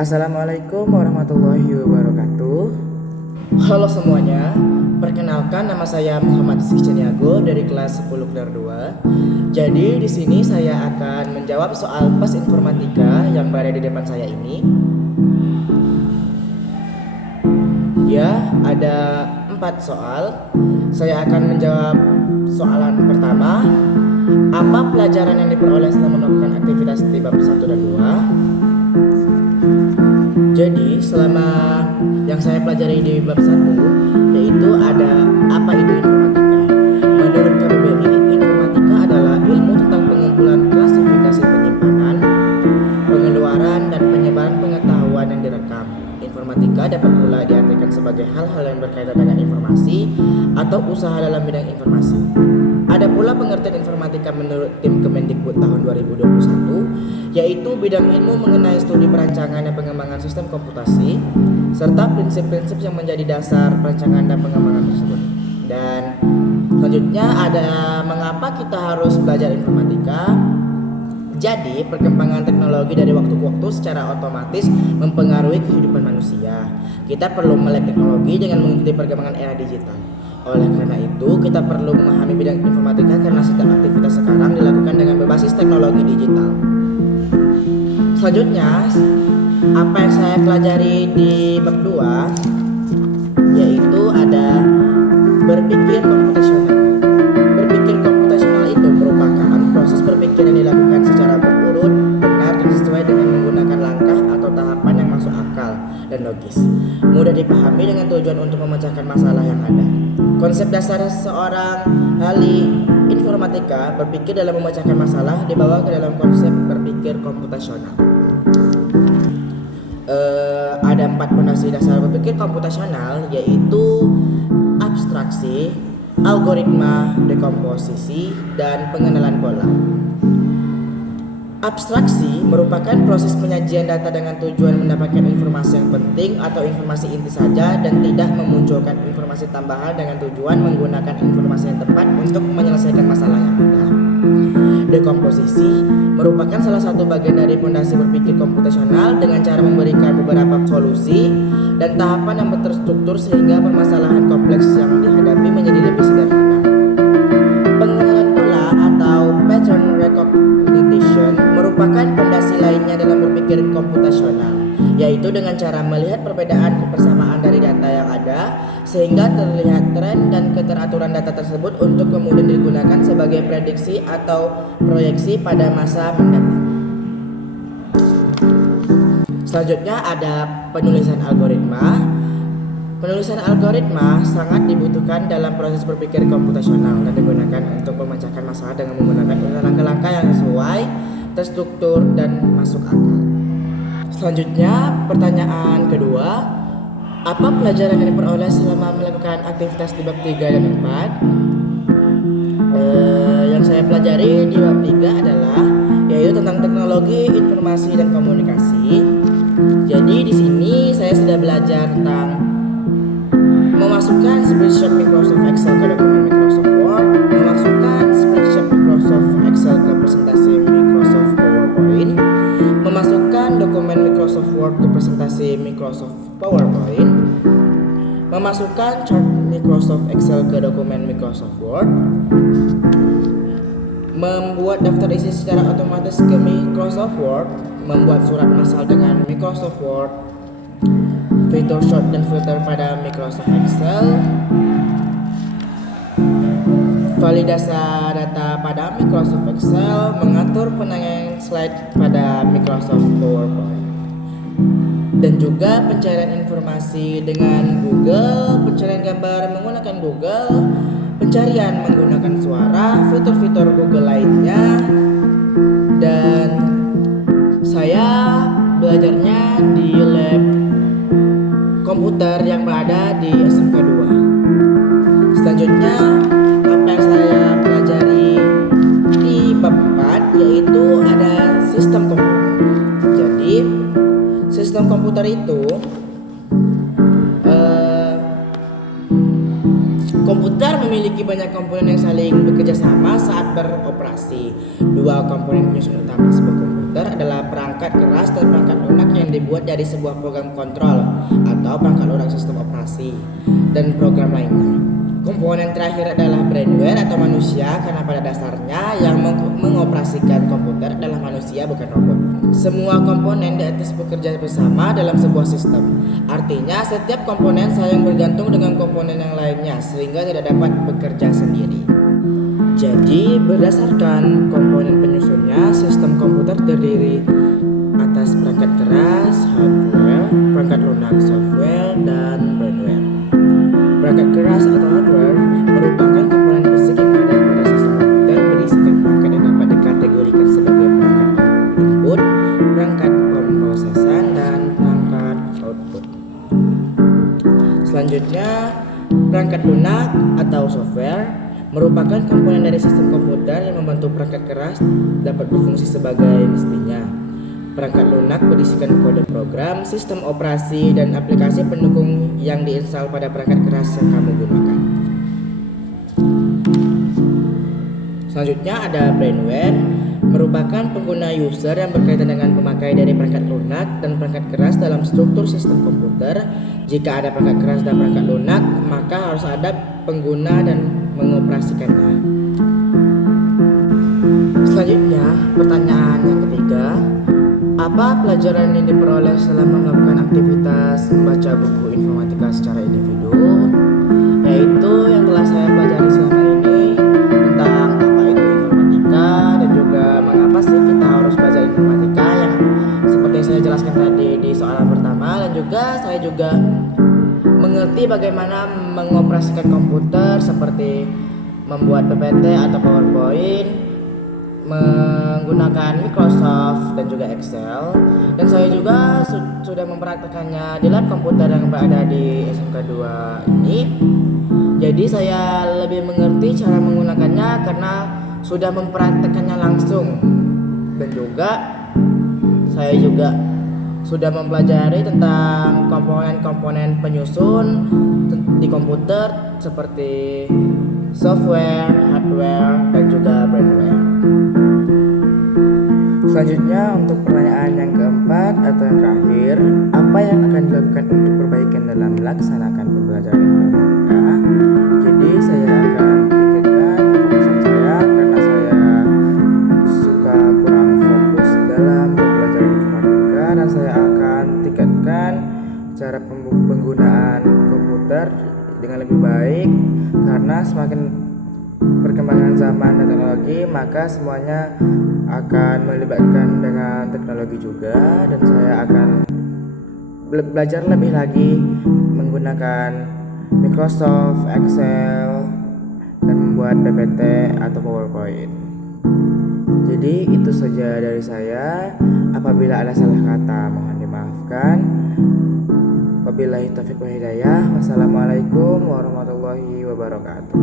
Assalamualaikum warahmatullahi wabarakatuh. Halo semuanya, perkenalkan nama saya Muhammad Sikseniago dari kelas 10 Kelar 2. Jadi di sini saya akan menjawab soal PAS Informatika yang berada di depan saya ini. Ya, ada 4 soal. Saya akan menjawab soalan pertama. Apa pelajaran yang diperoleh selama melakukan aktivitas di bab 1 dan 2? Jadi selama yang saya pelajari di bab 1 yaitu ada apa itu informatika. Menurut KBBI, informatika adalah ilmu tentang pengumpulan klasifikasi penyimpanan, pengeluaran dan penyebaran pengetahuan yang direkam. Informatika dapat pula diartikan sebagai hal-hal yang berkaitan dengan informasi atau usaha dalam bidang informasi. Ada pula pengertian informatika menurut tim Kemendikbud tahun 2021, yaitu bidang ilmu mengenai studi perancangan dan pengembangan sistem komputasi, serta prinsip-prinsip yang menjadi dasar perancangan dan pengembangan tersebut. Dan selanjutnya ada mengapa kita harus belajar informatika. Jadi, perkembangan teknologi dari waktu ke waktu secara otomatis mempengaruhi kehidupan manusia. Kita perlu melek teknologi dengan mengikuti perkembangan era digital. Oleh karena itu, kita perlu memahami bidang informatika karena setiap aktivitas sekarang dilakukan dengan berbasis teknologi digital. Selanjutnya, apa yang saya pelajari di bab 2 yaitu ada berpikir komputasional. Berpikir komputasional itu merupakan proses berpikir yang dilakukan secara berurut, benar dan sesuai dengan menggunakan langkah atau tahapan yang masuk akal dan logis, mudah dipahami dengan tujuan untuk memecahkan masalah yang ada. Konsep dasar seorang ahli informatika berpikir dalam memecahkan masalah dibawa ke dalam konsep berpikir komputasional. Ada 4 fondasi dasar berpikir komputasional, yaitu abstraksi, algoritma, dekomposisi, dan pengenalan pola. Abstraksi merupakan proses penyajian data dengan tujuan mendapatkan informasi yang penting atau informasi inti saja dan tidak memunculkan informasi tambahan dengan tujuan menggunakan informasi yang tepat untuk menyelesaikan masalah yang ada. Dekomposisi merupakan salah satu bagian dari fondasi berpikir komputasional dengan cara memberikan beberapa solusi dan tahapan yang terstruktur sehingga permasalahan kompleks yang dihadapi menjadi lebih sederhana. Pengenalan pola atau pattern recognition merupakan fondasi lainnya dalam berpikir komputasional, yaitu dengan cara melihat perbedaan kebersamaan dari data yang ada sehingga terlihat tren dan keteraturan data tersebut untuk kemudian digunakan sebagai prediksi atau proyeksi pada masa mendatang. Selanjutnya ada penulisan algoritma. Penulisan algoritma sangat dibutuhkan dalam proses berpikir komputasional dan digunakan untuk memecahkan masalah dengan menggunakan langkah-langkah yang sesuai, terstruktur, dan masuk akal. Selanjutnya, pertanyaan kedua, apa pelajaran yang diperoleh selama melakukan aktivitas di bab 3 dan 4? Yang saya pelajari di bab 3 adalah yaitu tentang teknologi, informasi, dan komunikasi. Jadi di sini saya sudah belajar tentang memasukkan spreadsheet Microsoft Excel ke dokumen Microsoft Word, memasukkan spreadsheet Microsoft Excel ke presentasi Microsoft PowerPoint, memasukkan dokumen Microsoft Word ke presentasi Microsoft PowerPoint, memasukkan chart Microsoft Excel ke dokumen Microsoft Word, membuat daftar isi secara otomatis ke Microsoft Word, membuat surat masal dengan Microsoft Word, fitur sort dan filter pada Microsoft Excel, validasi data pada Microsoft Excel, mengatur penanggalan slide pada Microsoft PowerPoint, dan juga pencarian informasi dengan Google, pencarian gambar menggunakan Google, pencarian menggunakan suara, fitur-fitur Google lainnya. Dan saya belajarnya di lab komputer yang berada di SMK 2. Selanjutnya, apa yang saya pelajari di bab 4 yaitu ada sistem komputer. Jadi, sistem komputer itu komputer memiliki banyak komponen yang saling bekerja sama saat beroperasi. Dua komponen penyusun utama sebuah komputer adalah perangkat keras dan perangkat lunak yang dibuat dari sebuah program kontrol atau perangkat lunak sistem operasi dan program lainnya. Komponen terakhir adalah brainware atau manusia, karena pada dasarnya yang mengoperasikan komputer adalah manusia, bukan robot. Semua komponen di atas bekerja bersama dalam sebuah sistem. Artinya setiap komponen saling bergantung dengan komponen yang lainnya sehingga tidak dapat bekerja sendiri. Jadi berdasarkan komponen penyusunnya, sistem komputer terdiri atas perangkat keras, hardware, perangkat lunak, software, dan brainware. Perangkat keras atau hardware merupakan komponen fisik yang ada pada sistem komputer berisikan perangkat yang dapat dikategorikan sebagai perangkat input, perangkat pemrosesan, dan perangkat output. Selanjutnya, perangkat lunak atau software merupakan komponen dari sistem komputer yang membantu perangkat keras dapat berfungsi sebagai mestinya. Perangkat lunak berisikan kode program, sistem operasi, dan aplikasi pendukung yang diinstal pada perangkat keras yang kamu gunakan. Selanjutnya ada brainware, merupakan pengguna user yang berkaitan dengan pemakai dari perangkat lunak dan perangkat keras dalam struktur sistem komputer. Jika ada perangkat keras dan perangkat lunak, maka harus ada pengguna dan mengoperasikannya. Selanjutnya, pertanyaan yang ketiga, apa pelajaran yang diperoleh selama melakukan aktivitas membaca buku informatika secara individu? Yaitu yang telah saya pelajari selama ini tentang apa itu informatika dan juga mengapa sih kita harus belajar informatika, yang seperti yang saya jelaskan tadi di soalan pertama, dan juga saya juga mengerti bagaimana mengoperasikan komputer seperti membuat PPT atau PowerPoint, menggunakan Microsoft dan juga Excel, dan saya juga sudah mempraktekannya di lab komputer yang berada di SMK 2 ini. Jadi saya lebih mengerti cara menggunakannya karena sudah mempraktekannya langsung, dan juga saya juga sudah mempelajari tentang komponen-komponen penyusun di komputer seperti software, hardware, dan juga brainware. Selanjutnya untuk pertanyaan yang keempat atau yang terakhir, apa yang akan dilakukan untuk perbaikan dalam melaksanakan pembelajaran informatika? Jadi saya akan tingkatkan fokusan saya karena saya suka kurang fokus dalam belajar informatika, dan saya akan tingkatkan cara penggunaan komputer dengan lebih baik, karena semakin perkembangan zaman dan teknologi maka semuanya akan melibatkan dengan teknologi juga, dan saya akan belajar lebih lagi menggunakan Microsoft, Excel, dan membuat PPT atau PowerPoint. Jadi itu saja dari saya. Apabila ada salah kata mohon dimaafkan. Wabillahi taufiq wal hidayah. Wassalamualaikum warahmatullahi wabarakatuh.